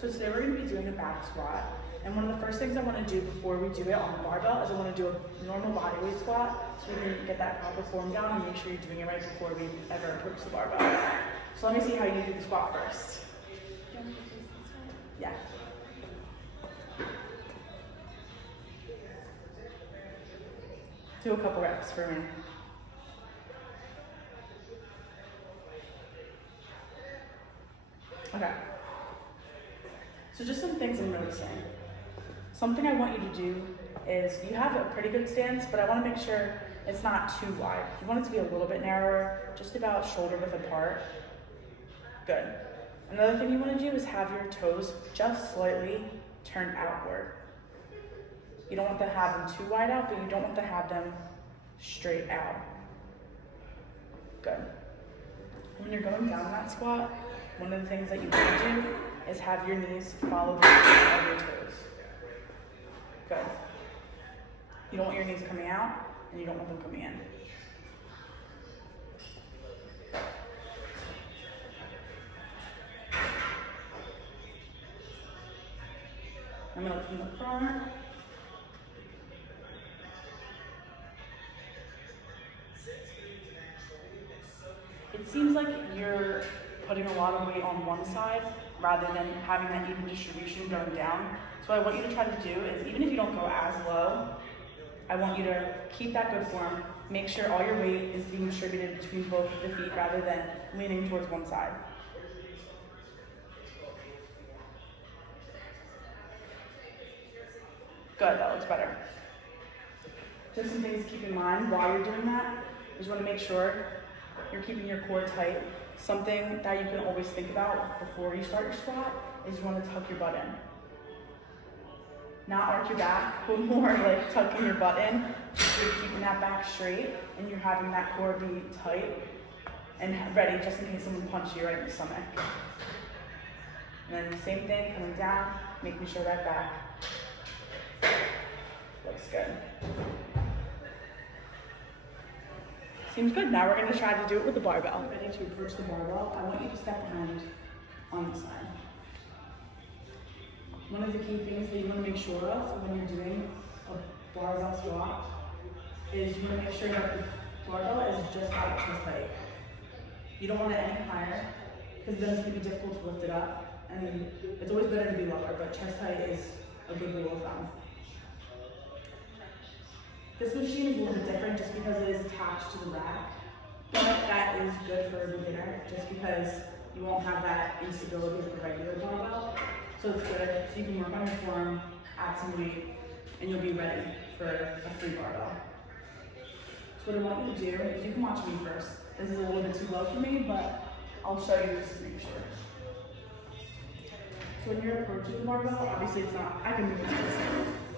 So today we're going to be doing a back squat, and one of the first things I want to do before we do it on the barbell is I want to do a normal body weight squat so we can get that proper form down and make sure you're doing it right before we ever approach the barbell. So let me see how you do the squat first. Yeah. Do a couple reps for me. Okay. So just some things I'm noticing. Something I want you to do is, you have a pretty good stance, but I want to make sure it's not too wide. You want it to be a little bit narrower, just about shoulder width apart. Good. Another thing you want to do is have your toes just slightly turned outward. You don't want to have them too wide out, but you don't want to have them straight out. Good. When you're going down that squat, one of the things that you want to do is have your knees follow the movement of your toes. Good. You don't want your knees coming out, and you don't want them coming in. I'm going to look from the front. It seems like you're putting a lot of weight on one side rather than having that even distribution going down. So what I want you to try to do is, even if you don't go as low, I want you to keep that good form. Make sure all your weight is being distributed between both of the feet rather than leaning towards one side. Good, that looks better. Just some things to keep in mind while you're doing that is you want to make sure you're keeping your core tight. Something that you can always think about before you start your squat is you want to tuck your butt in. Not arch your back, but more like tucking your butt in. You're keeping that back straight and you're having that core be tight and ready just in case someone punches you right in the stomach. And then the same thing, coming down, making sure that back looks good. Seems good. Now we're going to try to do it with the barbell. Ready to approach the barbell, I want you to step behind on the side. One of the key things that you want to make sure of when you're doing a barbell squat is you want to make sure that the barbell is just out chest height. You don't want it any higher because then it's going to be difficult to lift it up. And it's always better to be lower, but chest height is a good rule of thumb. This machine is a little bit different just because it is attached to the rack, but that is good for a beginner just because you won't have that instability of the regular barbell. So it's good, so you can work on your form, add some weight, and you'll be ready for a free barbell. So what I want you to do is you can watch me first. This is a little bit too low for me, but I'll show you just to make sure. So when you're approaching the barbell, obviously it's not, I can move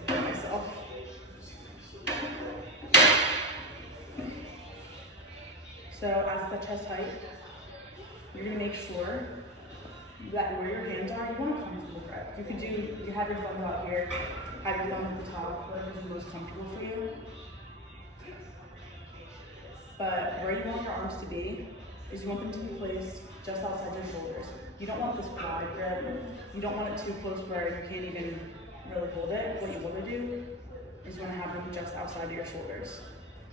this myself. So as the chest height, you're going to make sure that where your hands are, you want a comfortable grip. You could do, you have your thumb out here, have your thumb at the top, whatever's the most comfortable for you. But where you want your arms to be is you want them to be placed just outside your shoulders. You don't want this wide grip. You don't want it too close where you can't even really hold it. What you want to do is you want to have them just outside of your shoulders.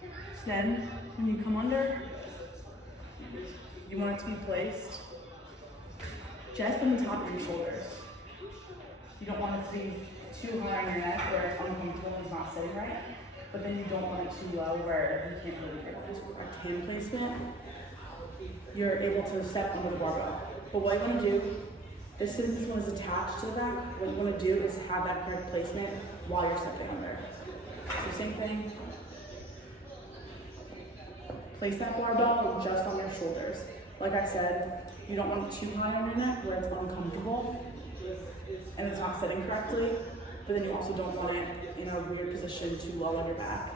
So then, when you come under, you want it to be placed just on the top of your shoulders. You don't want it to be too high on your neck where it's uncomfortable and it's not sitting right, but then you don't want it too low where you can't really get this correct hand placement. You're able to step under the barbell. But what you want to do, since this one is attached to the back, what you want to do is have that correct placement while you're stepping under. So same thing. Place that barbell just on your shoulders. Like I said, you don't want it too high on your neck where it's uncomfortable and it's not sitting correctly, but then you also don't want it in a weird position too low on your back.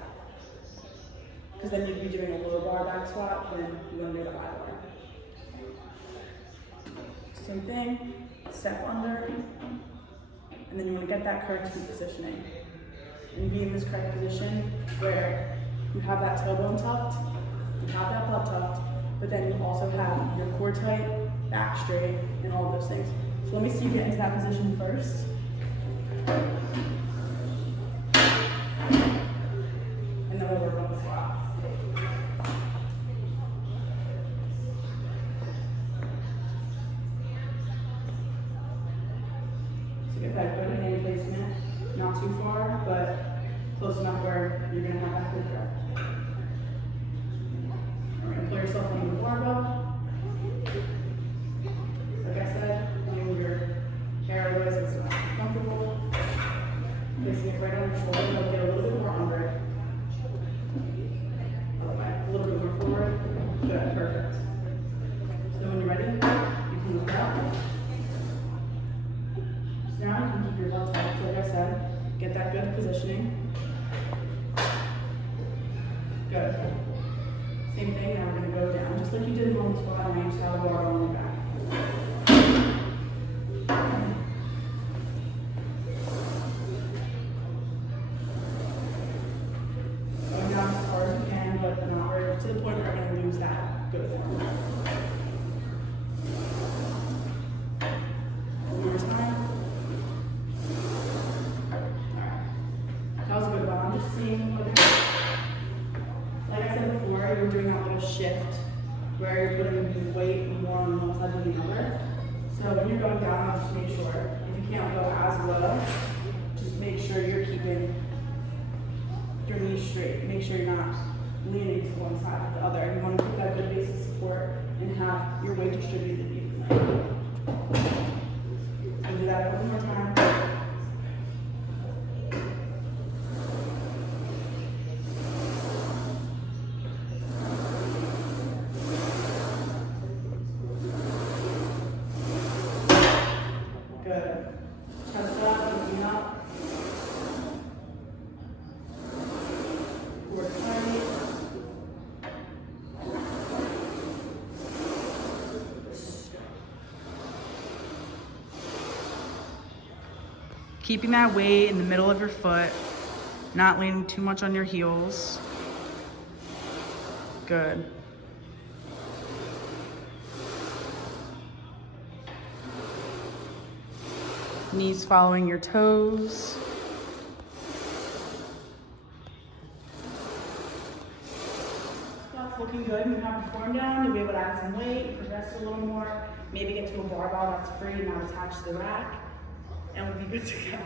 Because then you'd be doing a lower bar back squat when you want to do the high bar. Same thing, step under, and then you want to get that correct feet positioning. And be in this correct position where you have that tailbone tucked, you have that butt tucked, but then you also have your core tight, back straight, and all of those things. So let me see you get into that position first. And then we'll work on the squat. So get that good hand placement, not too far, but close enough where you're gonna have that good grip. We're gonna pull yourself on the barbell. Like I said, move your hair away so it's not comfortable. Placing it right on your shoulder, you'll get a little bit more under it. A little bit more forward. Good, perfect. So when you're ready, you can look out. So now you can keep your belt tight, like I said. Get that good positioning. Good. Same thing, now we're going to go down, just like you did on the squat, and range out the bar on your back. Going down as far as you can, but not right to the point where you're going to lose that good form. One more time. Alright. That was a good one. I'm just seeing what like I said before, you were doing that little shift where you're putting the weight more on one side than the other. So when you're going down, just make sure, if you can't go as low, just make sure you're keeping your knees straight. Make sure you're not leaning to one side or the other. You want to keep that good base of support and have your weight distributed evenly. So do that one more time. Good. Chest up, looking up. Work tight. Keeping that weight in the middle of your foot, not leaning too much on your heels. Good. Knees following your toes. That's looking good. You have the form down. You'll be able to add some weight, progress a little more, maybe get to a barbell that's free, not attached to the rack, and we'll be good to go.